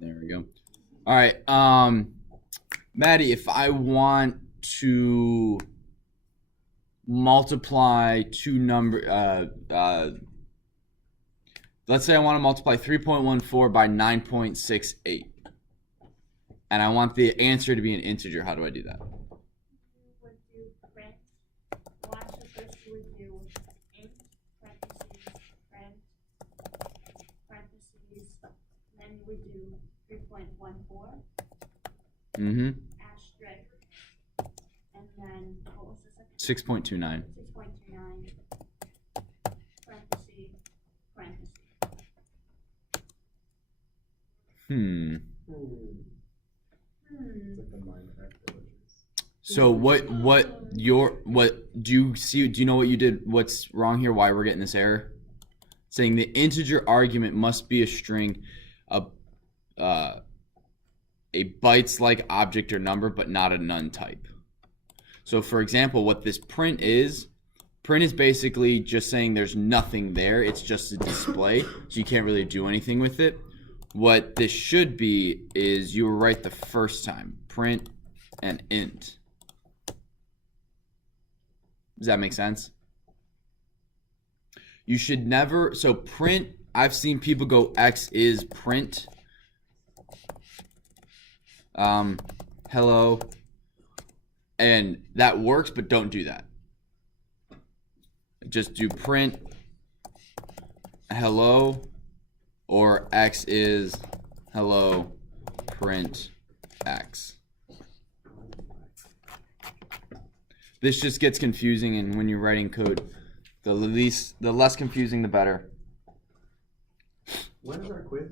There we go. All right, Maddie, if I want to multiply two let's say I want to multiply 3.14 by 9.68, and I want the answer to be an integer. How do I do that? You would do print. Well, actually, first you would do int, parentheses, then you would do 3.14, asterisk, and then, what was the second? 6.29. 6.29, parentheses. So what do you see? Do you know what you did? What's wrong here? Why we're getting this error? Saying the integer argument must be a string, a bytes-like object or number, but not a none type. So for example, what this print is basically just saying there's nothing there. It's just a display, so you can't really do anything with it. What this should be is you were right the first time. Print and int. Does that make sense? You should never, so print, I've seen people go X is print. Hello. And that works, but don't do that. Just do print hello, or X is hello, print X. This just gets confusing, and when you're writing code, the less confusing, the better. When is our quiz?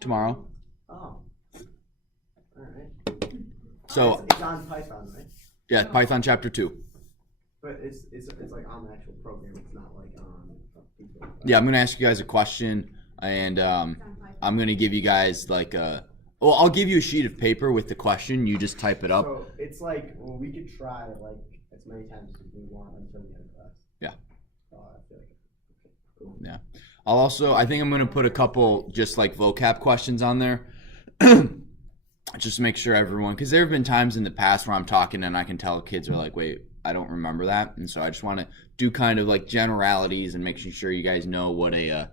Tomorrow. Oh. All right. So it's on Python, right? yeah, Python chapter 2. But it's like on the actual program. It's not like on. Yeah, I'm gonna ask you guys a question, and I'm gonna give you guys like a. Well, I'll give you a sheet of paper with the question. You just type it up. So it's like, well, we could try like as many times as we want until the end of class. Yeah. I feel like okay, cool. Yeah. I think I'm gonna put a couple just like vocab questions on there. Just to make sure everyone, because there have been times in the past where I'm talking and I can tell kids are like, wait, I don't remember that. And so I just want to do kind of like generalities and making sure you guys know what a,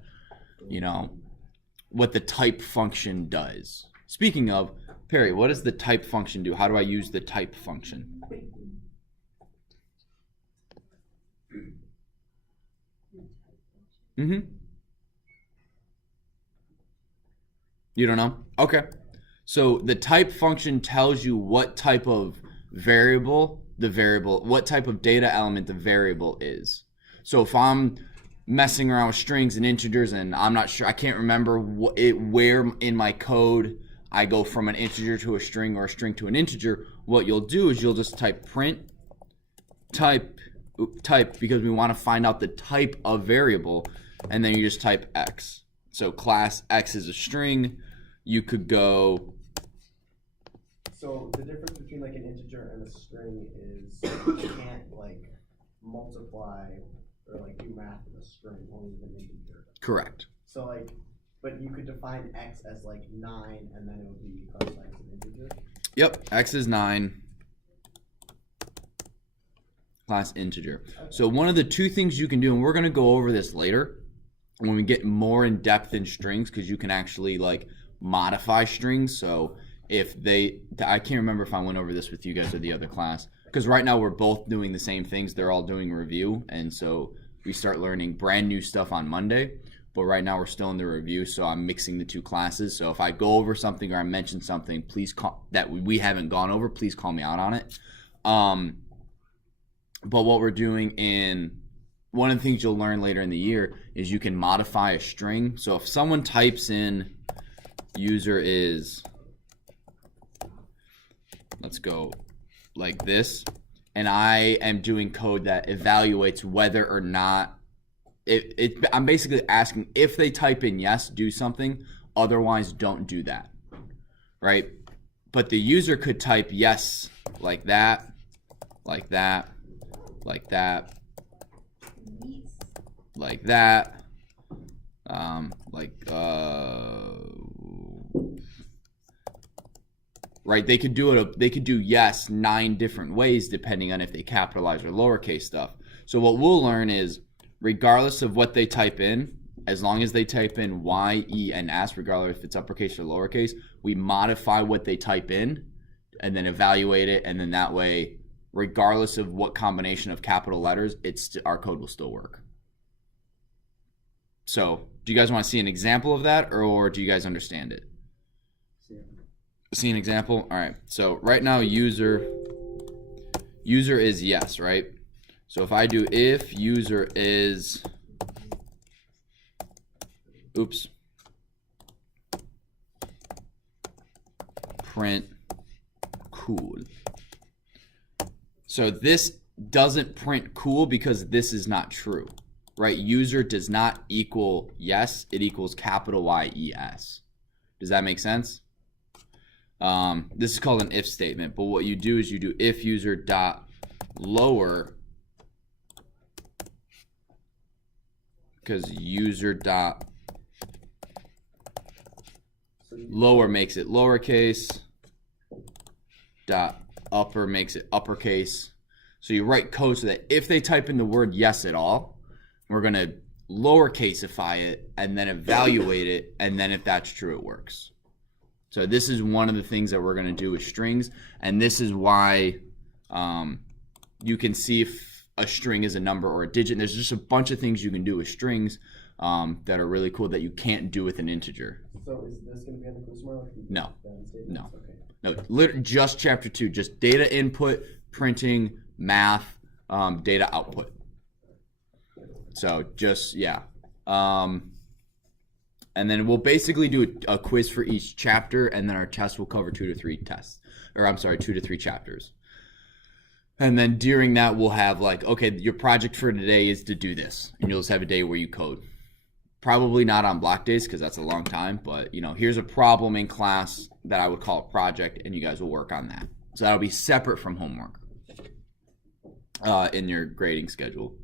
what the type function does. Speaking of, Perry, what does the type function do? How do I use the type function? You don't know? Okay. So the type function tells you what type of variable what type of data element the variable is. So if I'm messing around with strings and integers and I'm not sure, I can't remember where in my code I go from an integer to a string or a string to an integer, what you'll do is you'll just type print type because we want to find out the type of variable, and then you just type X. So class X is a string. You could go. So the difference between like an integer and a string is you can't like multiply or like do math with a string, only with an integer. Correct. So like, but you could define X as like 9, and then it would be classified as an integer. Yep, X is 9. Class integer. Okay. So one of the two things you can do, and we're gonna go over this later when we get more in depth in strings, because you can actually like modify strings. So if I can't remember if I went over this with you guys or the other class, because right now we're both doing the same things. They're all doing review, and so we start learning brand new stuff on Monday, but right now we're still in the review, so I'm mixing the two classes. So if I go over something or I mention something, please call that we haven't gone over, please call me out on it. But what we're doing in one of the things you'll learn later in the year is you can modify a string. So if someone types in user is, let's go like this, and I am doing code that evaluates whether or not I'm basically asking if they type in yes, do something, otherwise don't do that, right? But the user could type yes like that, like that, like that, like that, right? They could do yes 9 different ways depending on if they capitalize or lowercase stuff. So what we'll learn is, regardless of what they type in, as long as they type in Y, E, and S, regardless if it's uppercase or lowercase, we modify what they type in and then evaluate it, and then that way, regardless of what combination of capital letters, our code will still work. So, do you guys want to see an example of that, or do you guys understand it? See an example? All right. So right now, user is yes, right? So if I do if user is, print cool. So this doesn't print cool because this is not true, right? User does not equal yes, it equals capital Y-E-S. Does that make sense? This is called an if statement, but what you do is you do if user dot lower, because user dot lower makes it lowercase, dot upper makes it uppercase. So you write code so that if they type in the word yes at all, we're going to lowercaseify it and then evaluate it, and then if that's true, it works. So this is one of the things that we're going to do with strings, and this is why you can see if a string is a number or a digit. And there's just a bunch of things you can do with strings that are really cool that you can't do with an integer. So is this going to be on the quiz tomorrow? No. No. Okay. No, just chapter 2, just data input, printing, math, data output. So just, yeah. And then we'll basically do a quiz for each chapter, and then our test will cover 2 to 3 tests. Or I'm sorry, 2 to 3 chapters. And then during that, we'll have like, okay, your project for today is to do this. And you'll just have a day where you code. Probably not on block days because that's a long time, but you know, here's a problem in class that I would call a project, and you guys will work on that. So that'll be separate from homework in your grading schedule,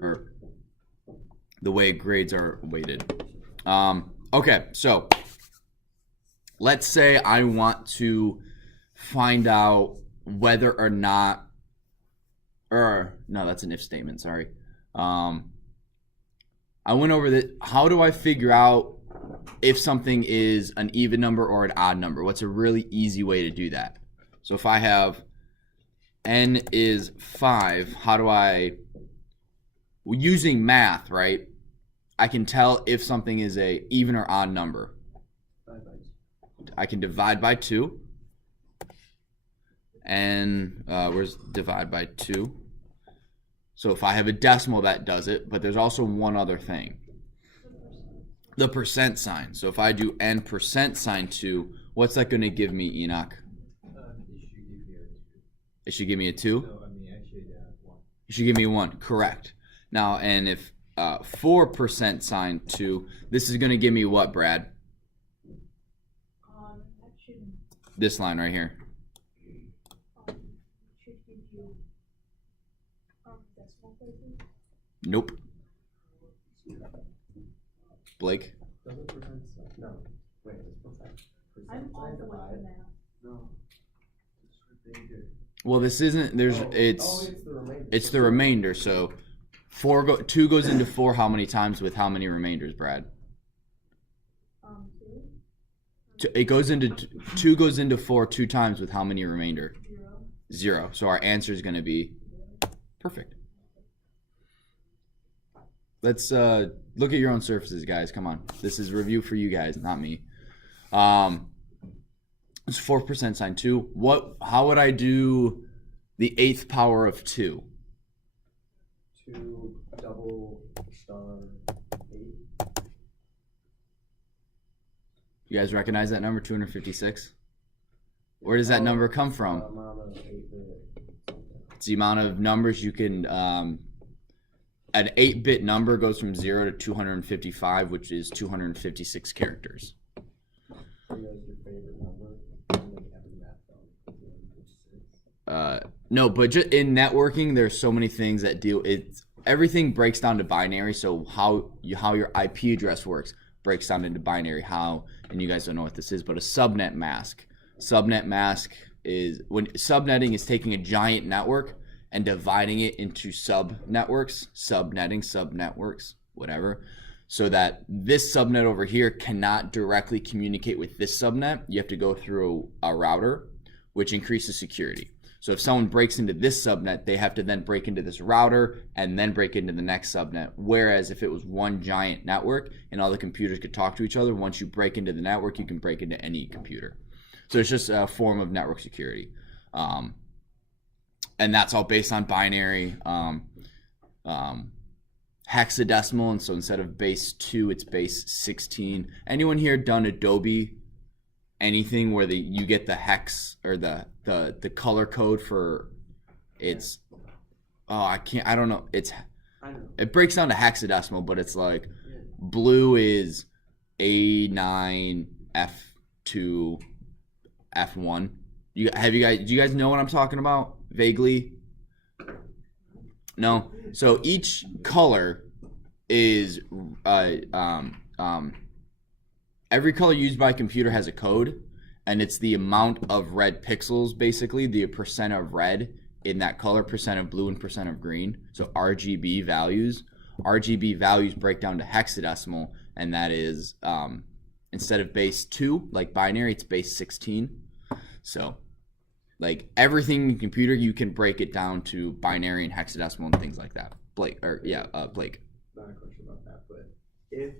or the way grades are weighted. Okay, so let's say I want to find out whether or not, or no, that's an if statement, sorry. I went over that. How do I figure out if something is an even number or an odd number? What's a really easy way to do that? So if I have n is 5, how do I, using math, right? I can tell if something is a even or odd number. I can divide by 2. And where's divide by 2? So if I have a decimal, that does it. But there's also one other thing. The percent sign. So if I do n percent sign 2, what's that going to give me, Enoch? It should give me a 2? No, I mean, actually, 1. It should give me 1. Correct. Now, and if 4% sign 2, this is going to give me what, Brad? Actually, This line right here. should give you decimal places. Nope. Blake? Doesn't percent no. Wait, it's percent. I'm all the way to that. No. Well, this isn't. There's. It's the remainder. It's the remainder. So 2 goes into 4 how many times with how many remainders, Brad? 2. It goes into 2 goes into 4 2 times with how many remainder? 0. So our answer is going to be perfect. Let's look at your own surfaces, guys. Come on. This is review for you guys, not me. It's 4% sign 2. How would I do the 8th power of 2? 2 double star 8. You guys recognize that number, 256? Where does that number come from? Amount of 8-bit. It's the amount of numbers you can, an 8-bit number goes from 0 to 255, which is 256 characters. Your favorite number? No, but just in networking, there's so many things that everything breaks down to binary. So how your IP address works breaks down into binary. And you guys don't know what this is, but a subnet mask Subnet mask is when subnetting is taking a giant network and dividing it into subnetworks, subnetworks, whatever, so that this subnet over here cannot directly communicate with this subnet. You have to go through a router, which increases security. So if someone breaks into this subnet, they have to then break into this router and then break into the next subnet. Whereas if it was one giant network and all the computers could talk to each other, once you break into the network, you can break into any computer. So it's just a form of network security. And that's all based on binary hexadecimal. And so instead of base 2, it's base 16. Anyone here done Adobe anything where you get the hex or the color code for it's I don't know, it breaks down to hexadecimal, but it's like blue is A9 F2 F1. Do you guys know what I'm talking about vaguely? No. So each color is every color used by a computer has a code, and it's the amount of red pixels, basically, the percent of red in that color, percent of blue, and percent of green. So RGB values. RGB values break down to hexadecimal, and that is, instead of base 2, like binary, it's base 16. So, like, everything in computer, you can break it down to binary and hexadecimal and things like that. Blake. Not a question about that, but if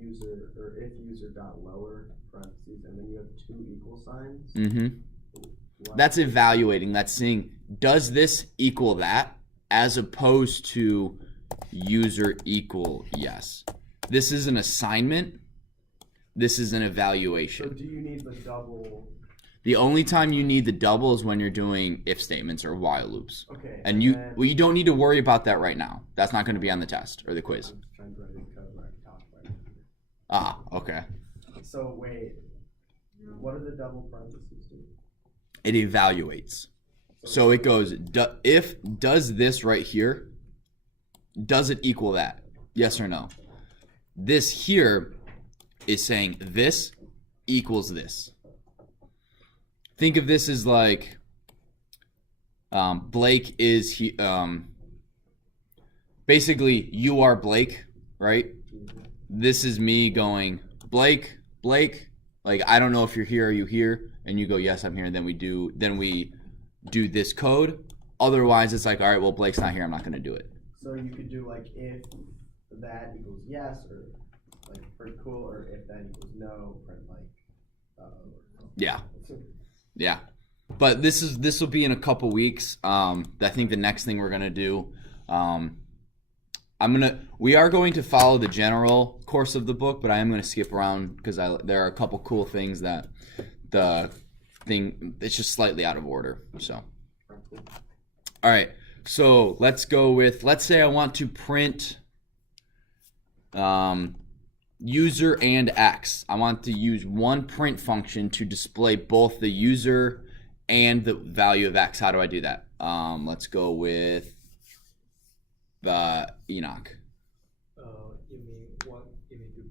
user dot lower parentheses and then you have 2 equal signs. That's evaluating. That's saying, does this equal that, as opposed to user equal yes. This is an assignment. This is an evaluation. So do you need the double? The only time you need the double is when you're doing if statements or while loops. Okay. And you don't need to worry about that right now. That's not going to be on the test or the quiz. I'm trying to write it code where I can talk about it. Ah, okay. So wait, what do the double parentheses do? It evaluates. So it goes, does this right here, does it equal that? Yes or no? This here is saying this equals this. Think of this as like Blake is basically you are Blake, right? This is me going Blake, like I don't know if you're here, are you here? And you go yes, I'm here. And then we do this code. Otherwise, it's like, all right, well, Blake's not here, I'm not going to do it. So you could do like if that equals yes, or like print cool, or if that equals no, print like Yeah. Yeah. But this will be in a couple weeks. I think the next thing we're gonna do, we are going to follow the general course of the book, but I am gonna skip around because there are a couple cool things that it's just slightly out of order. So, all right. So let's go with, let's say I want to print user and X. I want to use one print function to display both the user and the value of X. How do I do that? Let's go with Enoch. You mean to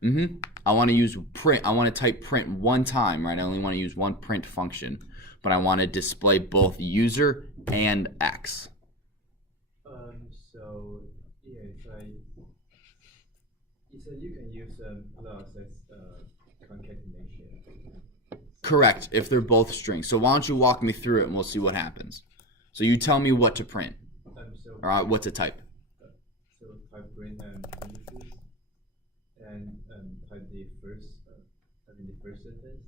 print? I want to use print. I want to type print one time, right? I only want to use one print function, but I want to display both user and X. So yeah, it's like you can use plus as concatenation. Correct, if they're both strings. So why don't you walk me through it and we'll see what happens. So you tell me what to print, or what to type. So type print and parentheses, and type the first sentence.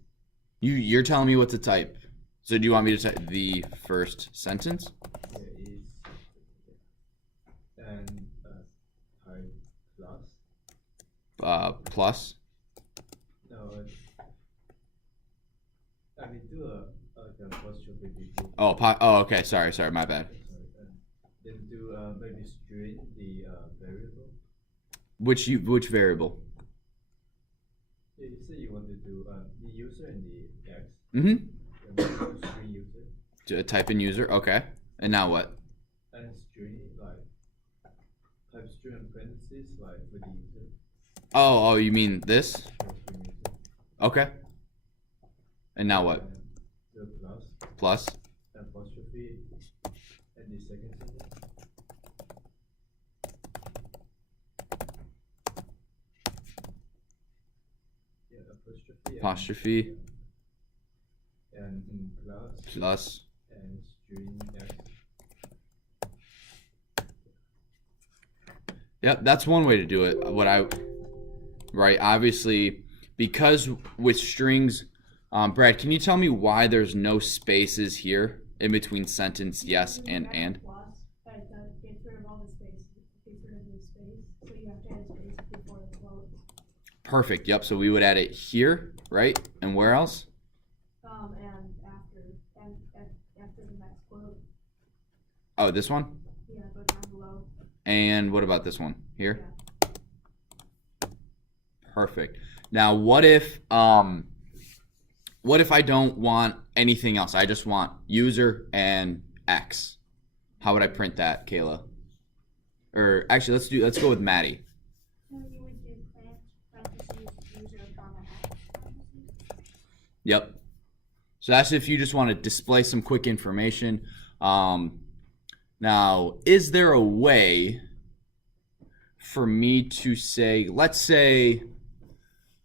You're telling me what to type. So do you want me to type the first sentence? Yeah, and type plus. Plus. No, I mean do the apostrophe before. Oh, okay. Sorry, my bad. Then do maybe string the variable. Which variable? Yeah, you say you want to do the user and the X. Mm-hmm. String user. Type in user. Okay. And now what? And string type string and parentheses for the user. Oh, you mean this? String user. Okay. And now what? The plus, Plus? apostrophe, and the second symbol. Yeah, Apostrophe. And plus, Plus. and string X. Yep, that's one way to do it. Right, obviously, because with strings, Brad, can you tell me why there's no spaces here in between sentence yes and? Plus, but that gets rid of all the spaces. It gets rid of the space, so you have to add space before the quote. Perfect, yep, so we would add it here, right? And where else? And after the next quote, Oh, this one? yeah, go down below. And what about this one? Here? Yeah. Perfect. Now, what if I don't want anything else? I just want user and X. How would I print that, Kayla? Or actually, let's go with Maddie. So you would do parentheses user comma X parentheses. Yep. So that's if you just want to display some quick information. Now, is there a way for me to say, let's say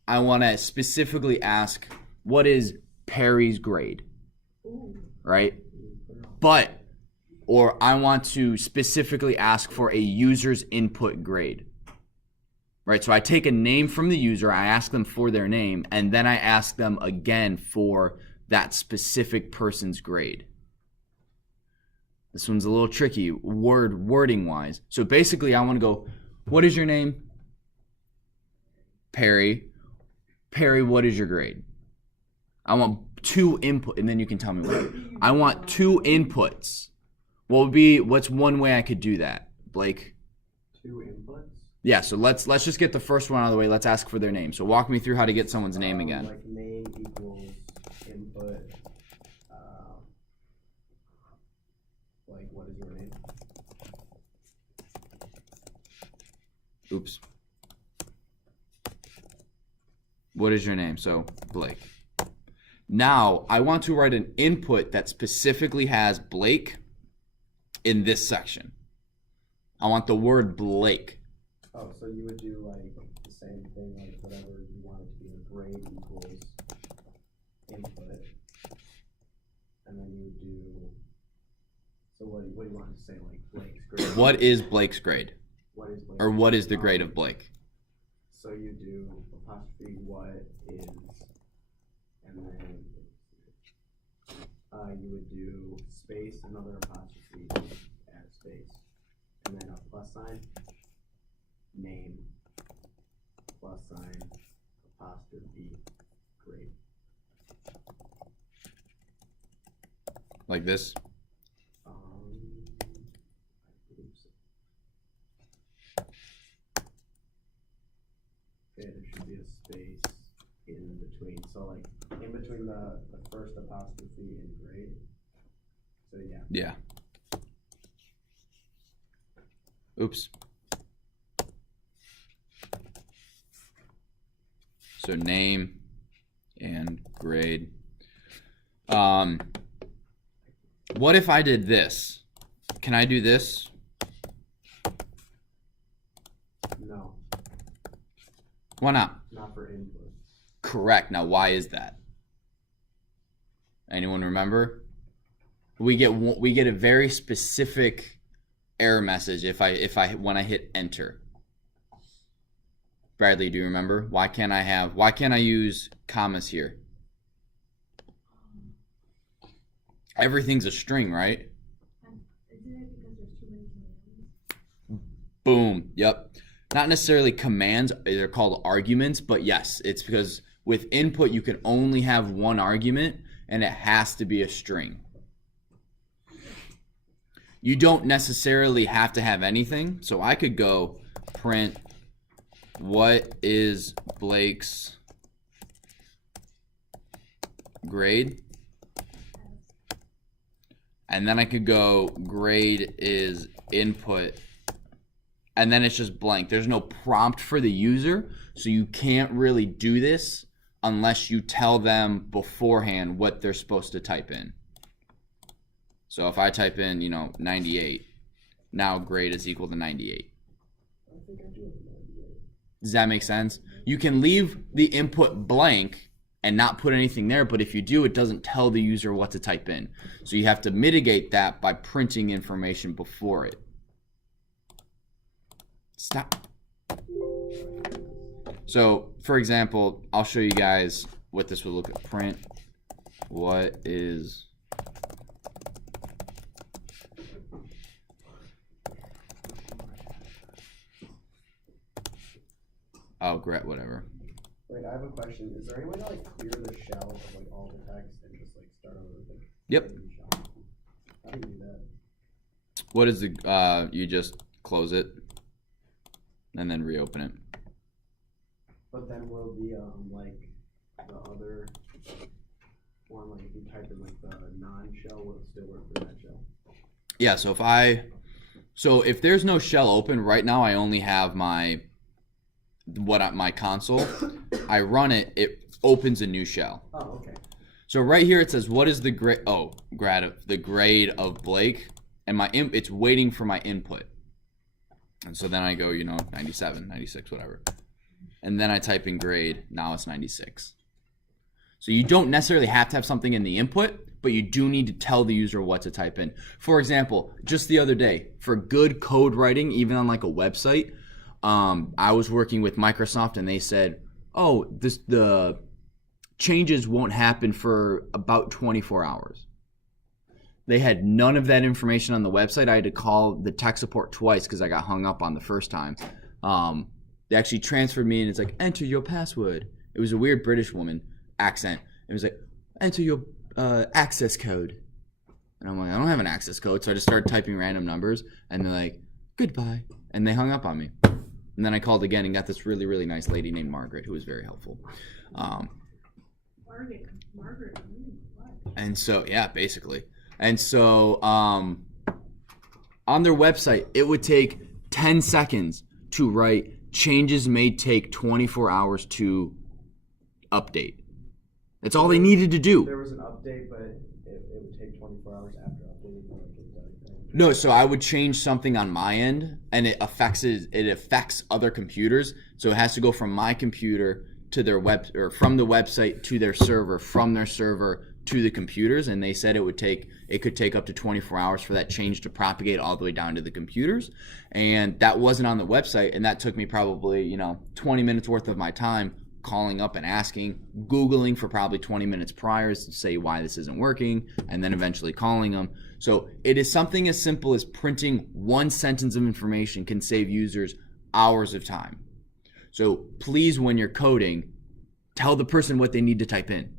I want to specifically ask, what is Perry's grade? Ooh. Right? Or I want to specifically ask for a user's input grade. Right? So I take a name from the user, I ask them for their name, and then I ask them again for that specific person's grade. This one's a little tricky, wording wise. So basically I want to go, what is your name? Perry. Perry, what is your grade? I want two input, and then you can tell me what. I want two inputs. What's one way I could do that, Blake? Two inputs? Yeah, so let's just get the first one out of the way. Let's ask for their name. So walk me through how to get someone's name again. Like name equals input. Like, what is your name? Oops. What is your name? So, Blake. Now, I want to write an input that specifically has Blake in this section. I want the word Blake. Oh, so you would do like the same thing, like whatever you want it to be, a grade equals input. And then you would do, so what do you want to say, like Blake's grade? What is Blake's grade? What is Blake's Or what is the grade of Blake? So you do apostrophe what is, and then you would do space, another apostrophe, add space, and then a plus sign, name, plus sign, apostrophe, grade. Like this? I believe so. Okay, there should be a space in between. So like in between the first apostrophe and grade. So yeah. Yeah. Oops. So name and grade. What if I did this? Can I do this? No, Why not? not for input. Correct. Now, why is that? Anyone remember? We get a very specific error message when I hit enter. Bradley, do you remember? Why can't I use commas here? Everything's a string, right? Isn't it because there's too many commands? Boom. Yep. Not necessarily commands, they're called arguments, but yes, it's because with input you can only have one argument and it has to be a string. You don't necessarily have to have anything, so I could go print what is Blake's grade? And then I could go grade is input, and then it's just blank. There's no prompt for the user, so you can't really do this unless you tell them beforehand what they're supposed to type in. So if I type in, 98, now grade is equal to 98. I think I do have an idea. Does that make sense? You can leave the input blank and not put anything there, but if you do, it doesn't tell the user what to type in. So you have to mitigate that by printing information before it. Stop. So, for example, I'll show you guys what this would look at. Print what is great, whatever. Wait, I have a question. Is there any way to like clear the shell of like all the text and just like start over with it? Yep. How do you do that? What is the you just close it and then reopen it. But then will the like the other one, like if you type in like the non-shell, will it still work for that shell? Yeah, so if there's no shell open right now, I only have my console. I run it, it opens a new shell. Oh, okay. So right here it says what is the grade? Oh, the grade of Blake, and it's waiting for my input. And so then I go, 97, 96, whatever. And then I type in grade. Now it's 96. So you don't necessarily have to have something in the input, but you do need to tell the user what to type in. For example, just the other day, for good code writing, even on like a website, I was working with Microsoft and they said, oh, the changes won't happen for about 24 hours. They had none of that information on the website. I had to call the tech support twice because I got hung up on the first time. They actually transferred me and it's like, enter your password. It was a weird British woman accent. It was like, enter your access code. And I'm like, I don't have an access code. So I just started typing random numbers and they're like, goodbye. And they hung up on me. And then I called again and got this really, really nice lady named Margaret who was very helpful. Margaret. And so, yeah, basically. And so on their website, it would take 10 seconds to write changes may take 24 hours to update. That's all they needed to do. There was an update, but it would take 24 hours after updating. No, so I would change something on my end, and it affects other computers. So it has to go from my computer to their or from the website to their server, from their server to the computers, and they said it could take up to 24 hours for that change to propagate all the way down to the computers. And that wasn't on the website, and that took me probably 20 minutes worth of my time calling up and asking, Googling for probably 20 minutes prior to say why this isn't working, and then eventually calling them. So it is something as simple as printing one sentence of information can save users hours of time. So please, when you're coding, tell the person what they need to type in.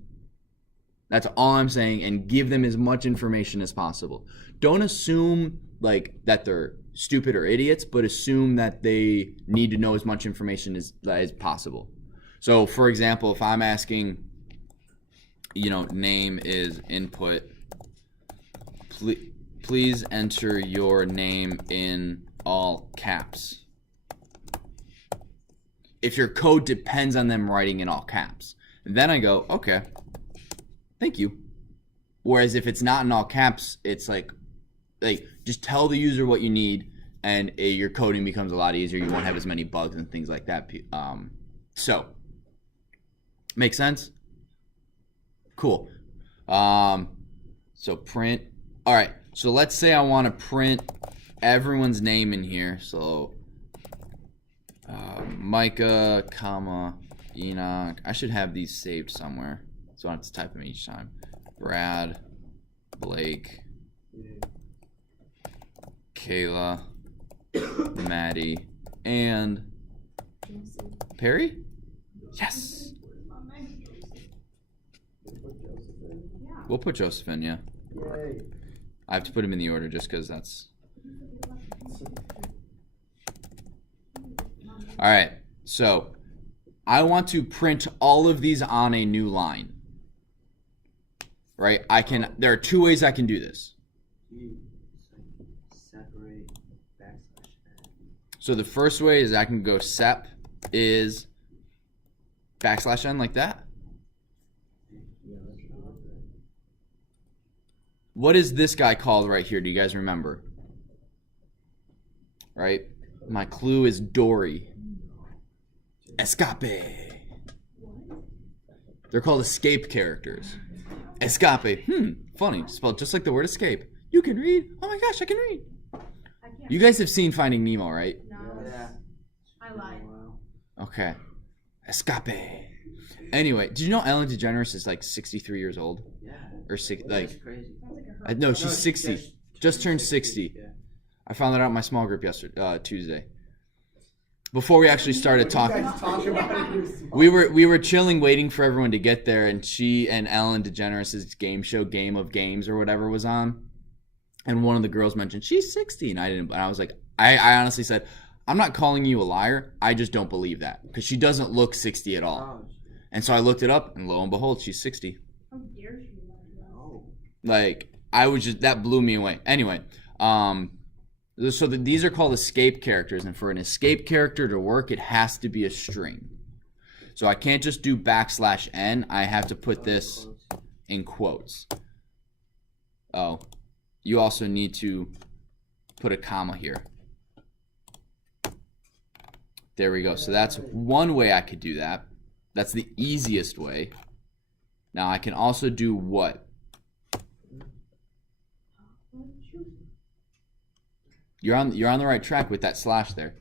That's all I'm saying, and give them as much information as possible. Don't assume that they're stupid or idiots, but assume that they need to know as much information as possible. So, for example, if I'm asking, name is input, please enter your name in all caps. If your code depends on them writing in all caps, then I go, okay, thank you. Whereas if it's not in all caps, it's like just tell the user what you need, and your coding becomes a lot easier. You won't have as many bugs and things like that. So, make sense? Cool. So print. All right. So let's say I want to print everyone's name in here. So Micah, Enoch. I should have these saved somewhere, so I don't have to type them each time. Brad, Blake, Kayla, Maddie, and Perry? Yes. We'll put Joseph in, yeah. Yay. I have to put him in the order just because that's... All right, so I want to print all of these on a new line. Right? There are two ways I can do this. Separate backslash n. So the first way is I can go sep is backslash n like that. what is this guy called right here? Do you guys remember? Right? My clue is Dory. Escape. They're called escape characters. Escape. Funny. Spelled just like the word escape. You can read? Oh my gosh, I can read. I can't. You guys have seen Finding Nemo, right? No. Yeah. I lied. Okay. Escape. Anyway, did you know Ellen DeGeneres is like 63 years old? Yeah. Or six, That's like, crazy. Sounds like a no, she's 60. Just turned 60. Yeah. I found that out in my small group Tuesday. Before we actually started talking, we were chilling, waiting for everyone to get there, and she and Ellen DeGeneres' game show, Game of Games or whatever, was on, and one of the girls mentioned she's 60, and I was like, I honestly said, I'm not calling you a liar, I just don't believe that because she doesn't look 60 at all, and so I looked it up, and lo and behold, she's 60. How dare she lie to us? Oh. Like that blew me away. Anyway, so these are called escape characters, and for an escape character to work, it has to be a string. So I can't just do \n. I have to put this in quotes. Oh, you also need to put a comma here. There we go. So that's one way I could do that. That's the easiest way. Now I can also do what? You're on the right track with that slash there.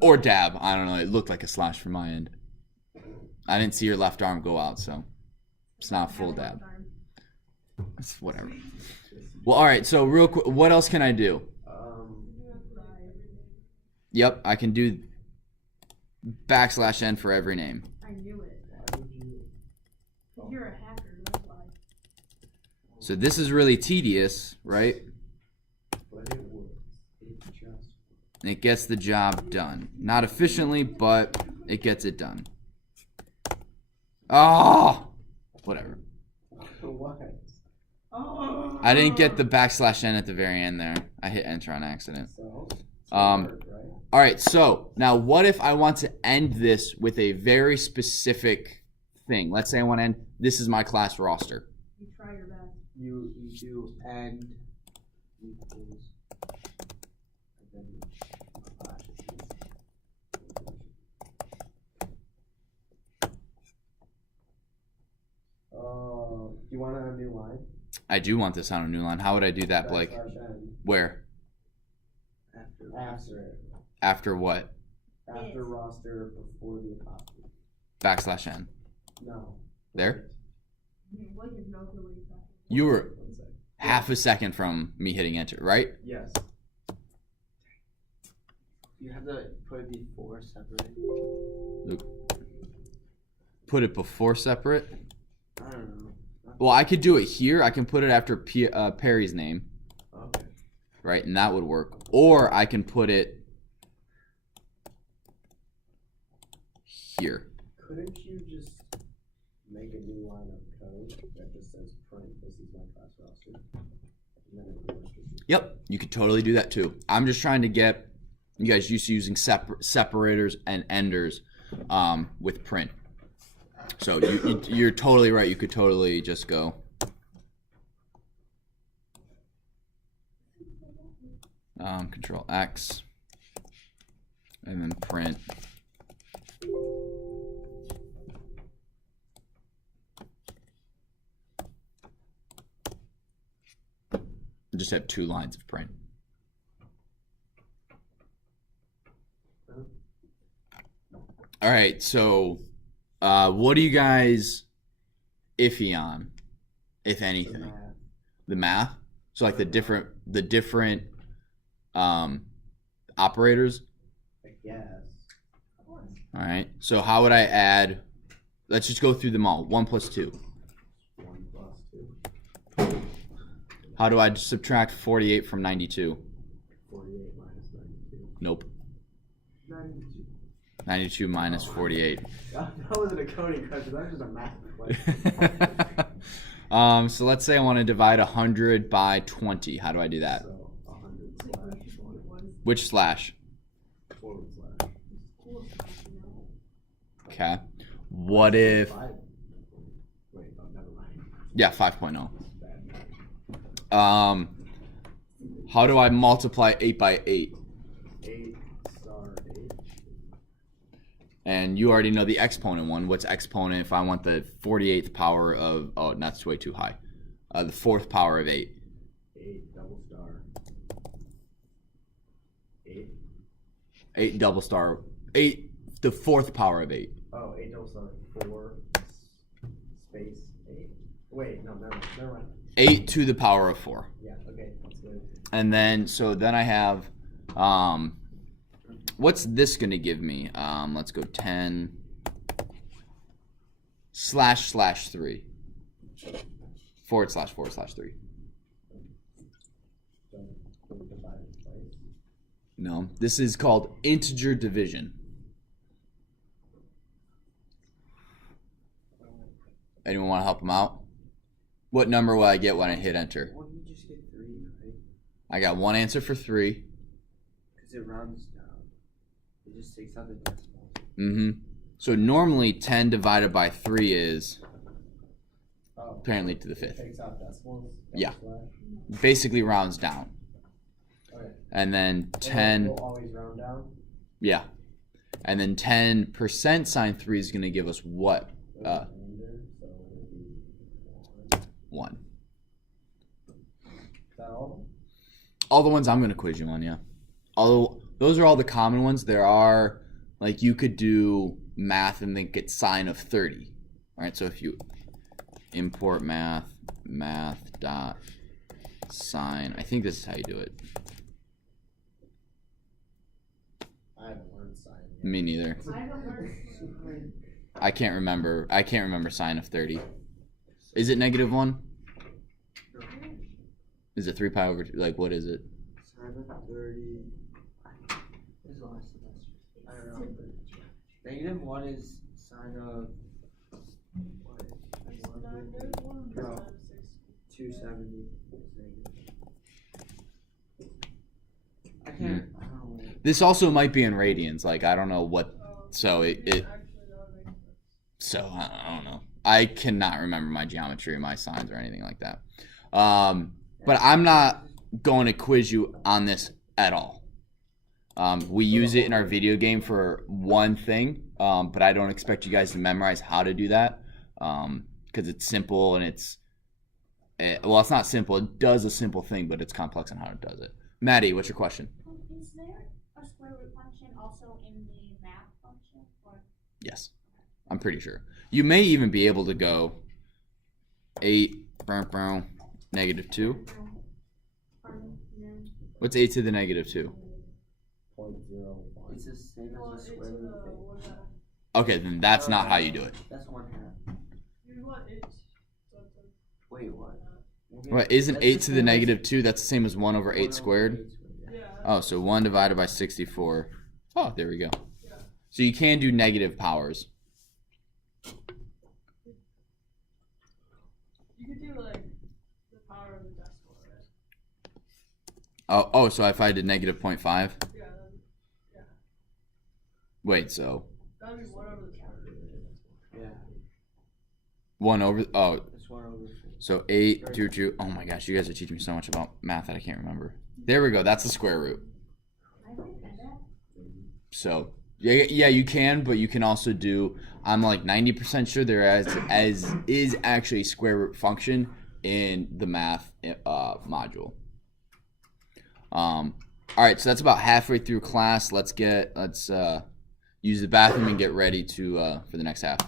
Or dab. I don't know. It looked like a slash from my end. I didn't see your left arm go out, so it's not full dab. It's whatever. Well, all right. So real quick, what else can I do? Yep, I can do \n for every name. I knew it. You're a hacker, that's why. So this is really tedious, right? But it works. It just. And it gets the job done. Not efficiently, but it gets it done. Oh! Whatever. What? Oh. I didn't get the \n at the very end there. I hit enter on accident. So. All right, so now what if I want to end this with a very specific thing? Let's say I want to end, this is my class roster. You try your best. You do and equals. And then you want a new line? I do want this on a new line. How would I do that, Blake? \n. Where? After it. After what? After roster, before the apostrophe. \n. No. There? What is no clue what he's talking You were 1 second. half a second from me hitting enter, right? Yes. You have to put it before separate. Put it before separate. I don't know. Well, I could do it here. I can put it after Perry's name, Okay. right? And that would work. Or I can put it here. Couldn't you just make a new line of code that just says print this is my class roster? And then it would work. Yep, you could totally do that too. I'm just trying to get you guys used to using separators and enders with print. So you're totally right. You could totally just go Control X and then print. Just have 2 lines of print. All right, so what are you guys iffy on, if anything? The math. So like the different operators. I guess. All right. So how would I add? Let's just go through them all. 1 plus 2. 1 plus 2. How do I subtract 48 from 92? 48 minus 92. Nope. 92. 92 minus 48. That wasn't a coding question. That was just a math question. So let's say I want to divide 100 by 20. How do I do that? So 100 slash 20. Which slash? /. Cool stuff, you know. Okay. What if? Wait, oh, never mind. Yeah, 5.0. Bad. How do I multiply 8 by 8? 8 star 8. And you already know the exponent one. What's exponent if I want the 48th power of, oh, that's way too high. The 4th power of 8. 8 double star. 8. 8 double star. 8, the 4th power of 8. Oh, 8 double star 4 space 8. Wait, no, never mind. 8 to the power of 4. Yeah, okay, that's good. And then, so then I have, what's this going to give me? Let's go 10 / 3. / 4 / 3. Don't divide it twice. No, this is called integer division. Anyone want to help him out? What number will I get when I hit enter? Well, you just get 3, right? I got one answer for 3. Because it rounds down. It just takes out the decimals. Mm-hmm. So normally 10 divided by 3 is Oh, apparently to the it 5th. takes out decimals? Yeah. Slash? Basically rounds down. Okay. And then And 10, we'll always round down? yeah. And then 10% sine 3 is going to give us what? Remainder, so it'll be 1. 1. Is that all? All the ones I'm going to quiz you on, yeah. Although those are all the common ones. There are, like, you could do math and then get sine of 30. All right, so if you import math dot sine, I think this is how you do it. I haven't learned sine yet. Me neither. I haven't learned. I can't remember sine of 30. Is it -1? Is it 3 pi over 2? Like, what is it? Sine of 30. This is the last semester. I don't know. -1 is sine of. What? No. 270. I can't. I don't know. This also might be in radians. Like, I don't know what. So So I don't know. I cannot remember my geometry or my signs or anything like that. But I'm not going to quiz you on this at all. We use it in our video game for one thing, but I don't expect you guys to memorize how to do that because it's simple and well, it's not simple. It does a simple thing, but it's complex on how it does it. Maddie, what's your question? Is there a square root function also in the math function? Or? Yes, I'm pretty sure. You may even be able to go 8, -2. What's 8 to the -2? 0.01. It's the same as the square root thing. Okay, then that's not how you do it. That's 1/2. You want it. Wait, what? What, isn't That's 8 the to the same as -2? That's the same as 1 over 8 squared? Yeah. Oh, so 1 divided by 64. Oh, there we go. Yeah. So you can do negative powers. You could do like the power of the decimal, right? Oh, so if I did -0.5? Yeah. Yeah. Wait, so That'd be 1 over the square root. Yeah, 1 over, oh, it's 1 over 6. so 8 to, oh my gosh, you guys are teaching me so much about math that I can't remember. There we go, that's the square root. So, yeah, you can, but you can also do, I'm like 90% sure there is actually a square root function in the math module. All right, so that's about halfway through class. Let's use the bathroom and get ready for the next half.